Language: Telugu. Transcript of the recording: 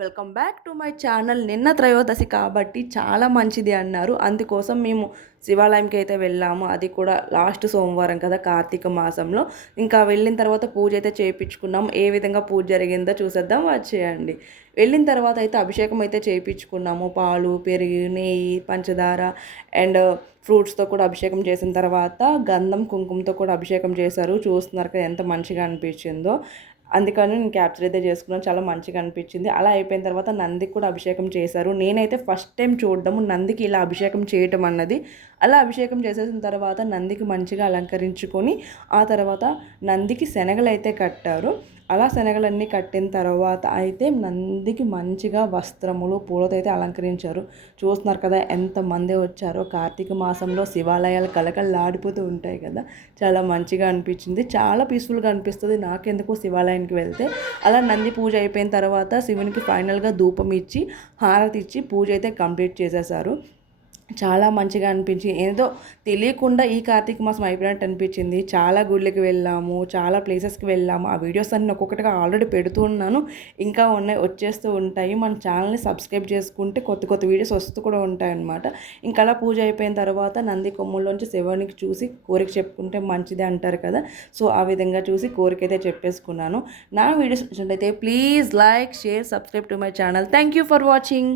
Welcome back to my channel. నిన్న త్రయోదశి కాబట్టి చాలా మంచిది అన్నారు. అందుకోసం మేము శివాలయంకి అయితే వెళ్ళాము. అది కూడా లాస్ట్ సోమవారం కదా, కార్తీక మాసంలో. ఇంకా వెళ్ళిన తర్వాత పూజ అయితే చేయించుకున్నాం. ఏ విధంగా పూజ జరిగిందో చూసేద్దాం, వచ్చేయండి. వెళ్ళిన తర్వాత అయితే అభిషేకం అయితే చేయించుకున్నాము. పాలు, పెరుగు, నెయ్యి, పంచదార అండ్ ఫ్రూట్స్తో కూడా అభిషేకం చేసిన తర్వాత గంధం కుంకుమతో కూడా అభిషేకం చేశారు. చూస్తున్నారు కదా ఎంత మంచిగా అనిపించిందో. అందుకని నేను క్యాప్చర్ అయితే చేసుకున్నాను. చాలా మంచిగా అనిపించింది. అలా అయిపోయిన తర్వాత నందికి కూడా అభిషేకం చేశారు. నేనైతే ఫస్ట్ టైం చూడడము నందికి ఇలా అభిషేకం చేయటం అన్నది. అలా అభిషేకం చేసేసిన తర్వాత నందికి మంచిగా అలంకరించుకొని ఆ తర్వాత నందికి శనగలు అయితే కట్టారు. అలా శనగలన్నీ కట్టిన తర్వాత అయితే నందికి మంచిగా వస్త్రములు పూలతో అయితే అలంకరించారు. చూస్తున్నారు కదా ఎంతమంది వచ్చారో. కార్తీక మాసంలో శివాలయాలు కలకలలాడిపోతూ ఉంటాయి కదా, చాలా మంచిగా అనిపించింది. చాలా పీస్ఫుల్గా అనిపిస్తుంది నాకెందుకు శివాలయానికి వెళ్తే. అలా నంది పూజ అయిపోయిన తర్వాత శివునికి ఫైనల్గా ధూపం ఇచ్చి హారతి ఇచ్చి పూజ అయితే కంప్లీట్ చేసేసారు. చాలా మంచిగా అనిపించి ఏదో తెలియకుండా ఈ కార్తీక మాసం అయిపోయినట్టు అనిపించింది. చాలా గుళ్ళకి వెళ్ళాము, చాలా ప్లేసెస్కి వెళ్ళాము. ఆ వీడియోస్ అన్నీ ఒక్కొక్కటిగా ఆల్రెడీ పెడుతూ ఉన్నాను, ఇంకా ఉన్నాయి, వచ్చేస్తూ ఉంటాయి. మన ఛానల్ని సబ్స్క్రైబ్ చేసుకుంటే కొత్త కొత్త వీడియోస్ వస్తూ కూడా ఉంటాయన్నమాట. ఇంకా అలా పూజ అయిపోయిన తర్వాత నంది కొమ్ముల్లోంచి శివునికి చూసి కోరిక చెప్పుకుంటే మంచిది అంటారు కదా, సో ఆ విధంగా చూసి కోరిక అయితే చెప్పేసుకున్నాను. నా వీడియోస్ నచ్చినట్లయితే please like, share, subscribe to my channel. Thank you for watching.